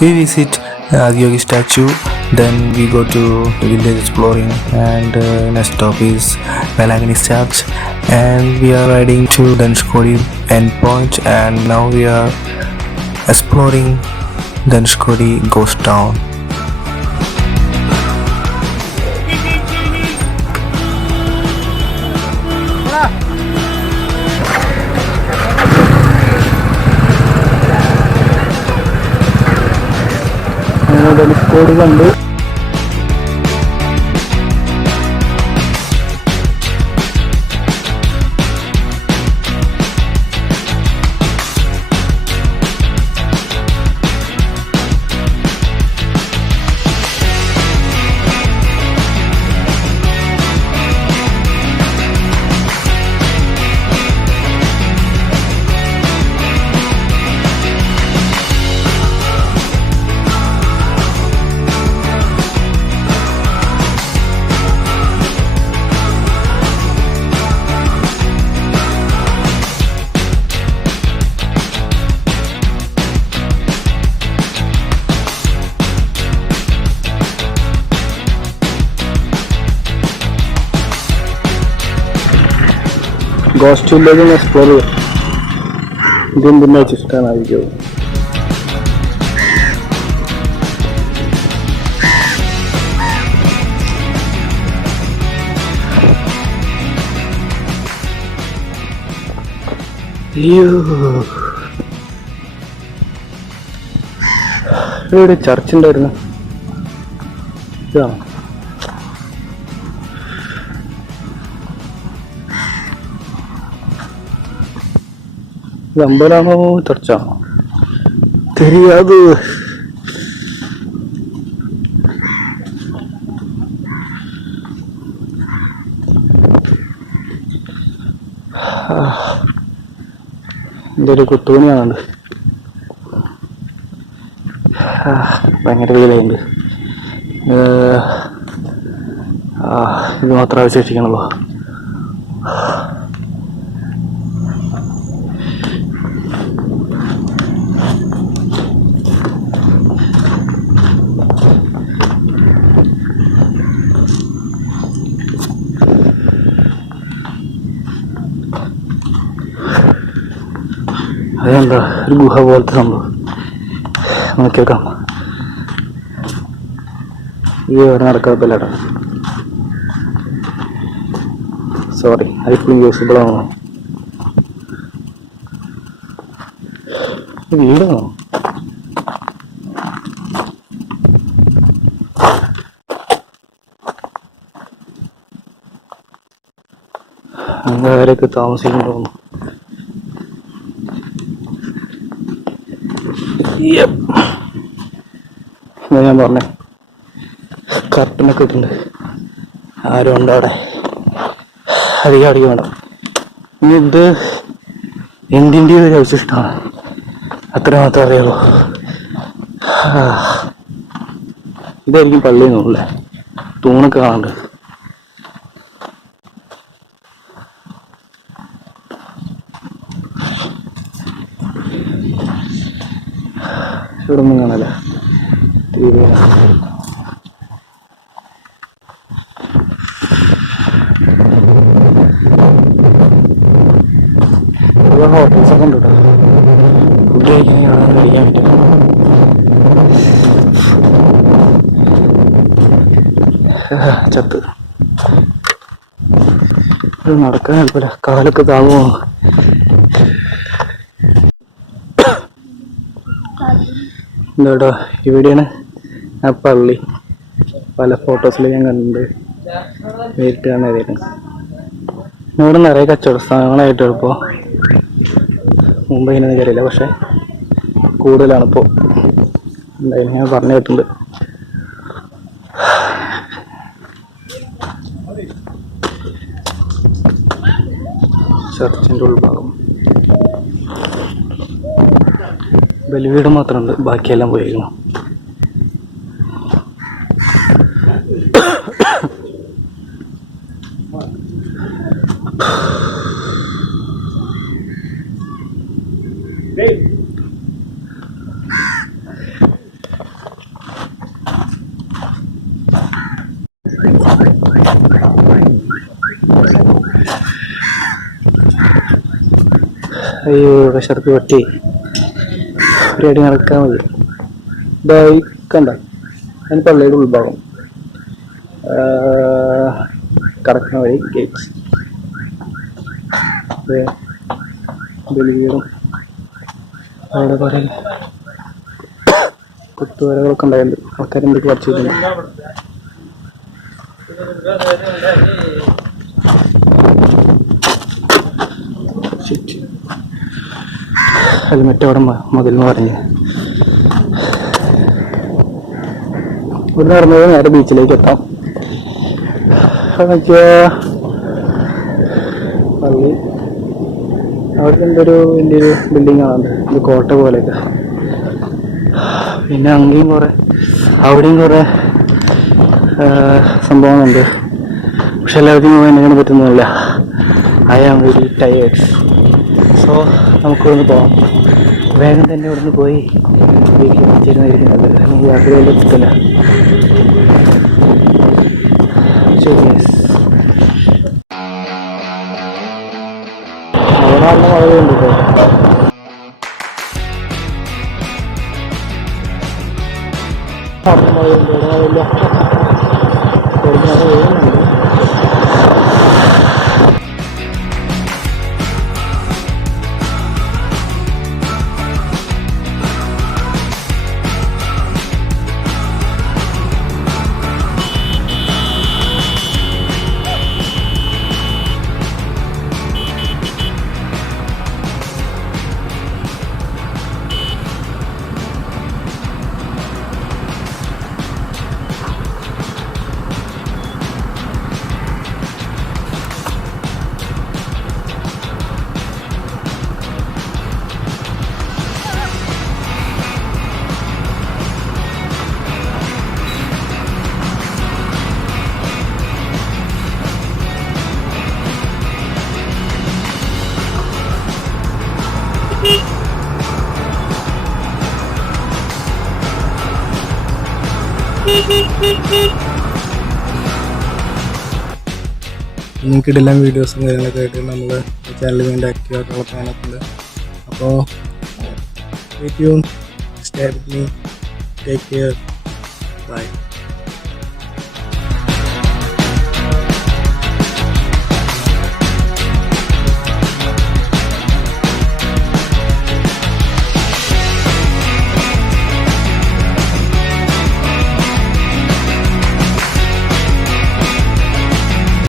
We visit Adiyogi statue, then we go to village exploring, and next stop is Velangani Church, and we are riding to Dhanushkodi endpoint, and now we are exploring Dhanushkodi ghost town. Dhanushkodi കണ്ട് ghost village explore ചെയ്യാം. ഇതെന്തിനാ വെച്ചിട്ടായിരിക്കും. ഇവിടെ church ഉണ്ടായിരുന്നു. ഇതാണ് അമ്പലാണോ ചർച്ചാണോ தெரியாது. ഇതൊരു കുത്തുപണിയാണുണ്ട്. ഭയങ്കര വെയിലുണ്ട്. ഇത് മാത്രമേ അവശേഷിക്കണുള്ളൂ. അതെന്താ ഒരു ഗുഹ പോലത്തെ സംഭവം നോക്കിയേക്കാം. ഇത് നടക്കാത്തല്ലേടാ. സോറി, അതിപ്പോഴും യൂസിബിൾ ആണോ? വീടാണോ? അങ്ങാരൊക്കെ താമസിക്കുന്നു. ഞാൻ പറഞ്ഞേ കർട്ടനൊക്കെ ഇട്ടുണ്ട്. ആരും ഉണ്ടോ അവിടെ? അധികം വേണം. ഇത് എന്തിൻ്റെ ഒരു അവശിഷ്ടമാണ്, അത്ര മാത്രമേ അറിയാമോ. ഇതായിരിക്കും പള്ളി എന്നല്ലേ, തൂണൊക്കെ കാണുന്നുണ്ട്. ഇവിടെ ഒന്നും കാണാല. ഹോട്ടൽസ് ഒക്കെ ഉണ്ട് കേട്ടോ. ഫുഡ് കഴിക്കാൻ പറ്റും. ചത്ത് നടക്കാൻ എളുപ്പമില്ല, കാലൊക്കെ താങ്ങുമോ. എന്താ ഇവിടെയാണ് ആ പള്ളി. പല ഫോട്ടോസിൽ ഞാൻ കണ്ടിട്ടുണ്ട്, നേരിട്ട് കാണാനായിരുന്നു. ഇവിടെ നിറയെ കച്ചവട സ്ഥാനങ്ങളായിട്ട് ഇപ്പോൾ. മുമ്പ് ഇങ്ങനെ കയറിയില്ല, പക്ഷെ കൂടുതലാണിപ്പോൾ. എന്തായാലും ഞാൻ പറഞ്ഞു കേട്ടിട്ടുണ്ട്. ചർച്ചിൻ്റെ ഉൾഭാഗം. ബലിവീട് മാത്രമുണ്ട്, ബാക്കിയെല്ലാം പോയിരിക്കണം. അയ്യോ വിശർക്ക് പറ്റി പരിപാടി നടക്കാൻ മതി. ഇതായി കണ്ട അതിന് പള്ളിയുടെ ഉൾഭാഗം കടക്കുന്ന വഴി ഗേറ്റ്സ് ബലികളും അവിടെ കുറേ കുത്തുവരകളൊക്കെ ഉണ്ടായിട്ടുണ്ട്. ആൾക്കാരെന്തൊക്കെ പഠിച്ചിട്ടുണ്ട്. ഹെൽമെറ്റ് അവിടെ മതിൽ എന്ന് പറഞ്ഞ് ഇവിടെ നടന്നത് നേരെ ബീച്ചിലേക്ക് എത്താം. പള്ളി അവിടെ എന്തൊരു വലിയൊരു ബിൽഡിംഗ് ആണ്, ഇത് കോട്ട പോലെയൊക്കെ. പിന്നെ അങ്ങനെയും കുറെ അവിടെയും കുറെ സംഭവങ്ങളുണ്ട്. പക്ഷെ എല്ലാവർക്കും എന്നെ പറ്റുന്നില്ല. I am very tired. So നമുക്ക് ഇവിടുന്ന് പോവാം. വേഗം തന്നെ ഇവിടുന്ന് പോയി വീട്ടിൽ എത്തിച്ചേരുന്നതായിരിക്കുന്നത്. നമുക്ക് യാത്ര ചെയ്ത് എത്തില്ല. അവിടെ നല്ല മഴയുണ്ട് ഇപ്പോൾ. അവിടെ മഴയുണ്ട്, ഇവിടെ മഴയില്ല. മഴ പെയ്യുന്നുണ്ട്. നിങ്ങൾക്ക് ഇതെല്ലാം വീഡിയോസും കാര്യങ്ങളൊക്കെ ആയിട്ട് നമ്മൾ ചാനൽ വേണ്ടി ആക്റ്റീവ് ആയിട്ടുള്ള പ്ലാനൊക്കെ ഉണ്ട്. അപ്പോൾ stay with me, take care, by.